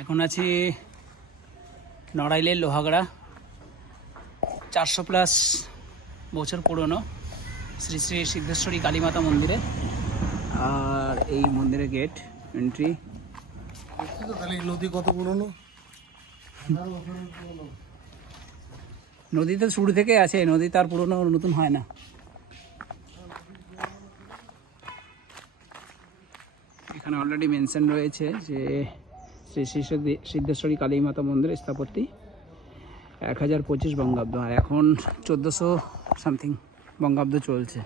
এখন আছি নড়াইলের লোহাগড়া, 400+ বছর পুরনো শ্রী শ্রী সিদ্ধেশ্বরী কালীমাতা মন্দিরে। আর এই মন্দিরের গেট এন্ট্রি। নদী কত পুরনো? নদী তো শুরু থেকে আছে, নদী তার পুরনো নতুন হয় না। এখানে অলরেডি মেনশন রয়েছে যে শ্রী শ্রী সিদ্ধেশ্বরী কালীমাতা মন্দিরের স্থাপত্যি 1025 বঙ্গাব্দ, আর এখন 1400 সামথিং বঙ্গাব্দ চলছে।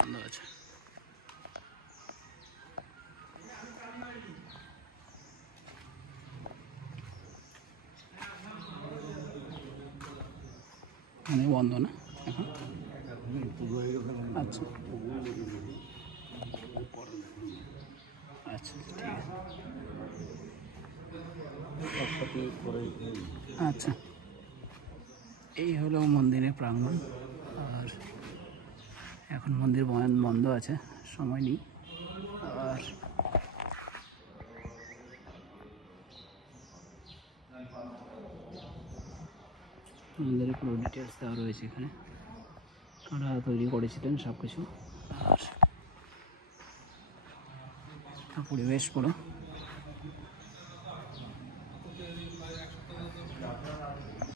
বন্ধ আছে। মানে বন্ধ না এখন? আচ্ছা আচ্ছা ঠিক আছে। আচ্ছা, এই হলো মন্দিরের প্রাঙ্গণ। আর এখন মন্দির বন্ধ আছে, সময় নেই। আর মন্দিরের পুরো ডিটেলস দেওয়া রয়েছে এখানে, কারা তৈরি করেছিলেন সব কিছু। আর পরিবেশ পুরো